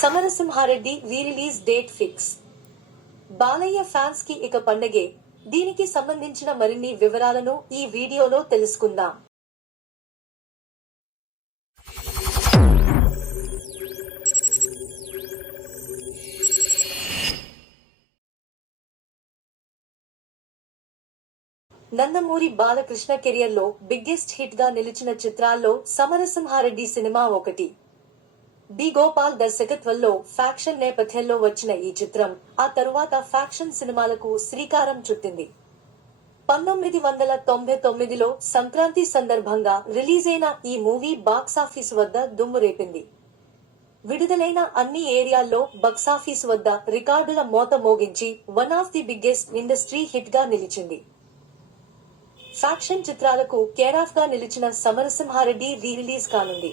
Samarasimha Reddy re-release date fix. Balayya fans కి ఇక పండగే. దీనికి సంబంధించిన మరిన్ని వివరాలను ఈ వీడియోలో తెలుసుకుందాం. నందమూరి బాలకృష్ణ కెరియర్ లో బిగ్గెస్ట్ హిట్ గా నిలిచిన చిత్రాల్లో సమరసింహారెడ్డి సినిమా ఒకటి. బి. గోపాల్ దర్శకత్వంలో ఫ్యాక్షన్ నేపథ్యంలో వచ్చిన ఈ చిత్రం ఆ తరువాత ఫ్యాక్షన్ సినిమాలకు శ్రీకారం చుట్టింది. 1999లో సంక్రాంతి సందర్భంగా రిలీజైన ఈ మూవీ బాక్సాఫీసు వద్ద దుమ్ము రేపింది. విడుదలైన అన్ని ఏరియాల్లో బాక్సాఫీసు వద్ద రికార్డుల మోత మోగించి one of the biggest industry hit గా నిలిచింది. ఫ్యాక్షన్ చిత్రాలకు కేరాఫ్ గా నిలిచిన సమరసింహారెడ్డి రీ-రిలీజ్ కానుంది.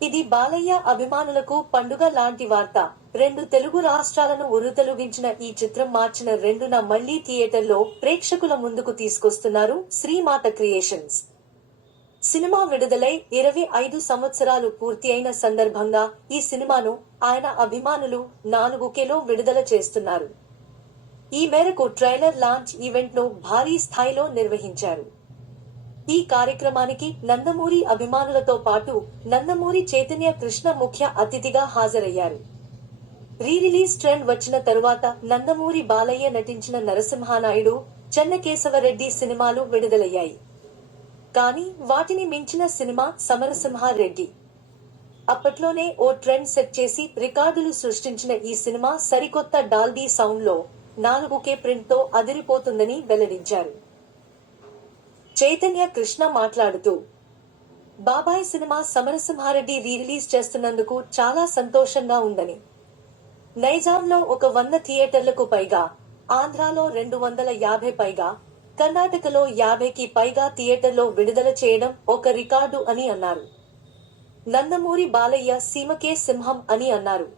ఇది బాలయ్య అభిమానులకు పండుగ లాంటి వార్త. 2 తెలుగు రాష్ట్రాలను ఉర్రూతలూగించిన ఈ చిత్రం మార్చిన 2న మళ్లీ థియేటర్లో ప్రేక్షకుల ముందుకు తీసుకొస్తున్నారు శ్రీమాత క్రియేషన్స్. సినిమా విడుదలై 25 సంవత్సరాలు పూర్తి అయిన సందర్భంగా ఈ సినిమాను ఆయన అభిమానులు 4Kలో విడుదల చేస్తున్నారు. ఈ మేరకు ట్రైలర్ లాంచ్ ఈవెంట్ ను భారీ స్థాయిలో నిర్వహించారు. ఈ కార్యక్రమానికి నందమూరి అభిమానులతో పాటు నందమూరి చైతన్య కృష్ణ ముఖ్య అతిథిగా హాజరయ్యారు. రీ-రిలీజ్ ట్రెండ్ వచ్చిన తరువాత నందమూరి బాలయ్య నటించిన నరసింహానాయుడు, చెన్నకేశవరెడ్డి సినిమాలు విడుదలయ్యాయి. కానీ వాటిని మించిన సినిమా సమరసింహారెడ్డి. అప్పట్లోనే ఓ ట్రెండ్ సెట్ చేసి రికార్డులు సృష్టించిన ఈ సినిమా సరికొత్త డాల్బీ సౌండ్ లో 4K ప్రింట్ తో అదిరిపోతుందని వెల్లడించారు. చైతన్య కృష్ణ మాట్లాడుతూ, బాబాయ్ సినిమా సమరసింహారెడ్డి రీ-రిలీజ్ చేస్తున్నందుకు చాలా సంతోషంగా ఉందని, నైజాంలో ఒక 100 థియేటర్లకు పైగా, ఆంధ్రాలో 250 పైగా, కర్ణాటకలో 50కి పైగా థియేటర్లో విడుదల చేయడం ఒక రికార్డు అని అన్నారు. నందమూరి బాలయ్య సీమకే సింహం అని అన్నారు.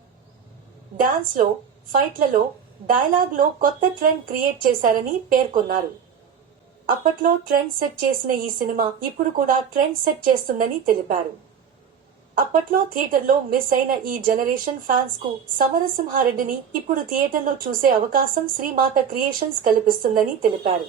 డాన్స్ లో, ఫైట్లలో, డైలాగ్ లో కొత్త ట్రెండ్ క్రియేట్ చేశారని పేర్కొన్నారు. అప్పట్లో ట్రెండ్ సెట్ చేసిన ఈ సినిమా ఇప్పుడు కూడా ట్రెండ్ సెట్ చేస్తుందని తెలిపారు. అప్పట్లో థియేటర్లో మిస్ అయిన ఈ జనరేషన్ ఫ్యాన్స్ కు సమరసింహారెడ్డిని ఇప్పుడు థియేటర్లో చూసే అవకాశం శ్రీమాత క్రియేషన్స్ కల్పిస్తుందని తెలిపారు.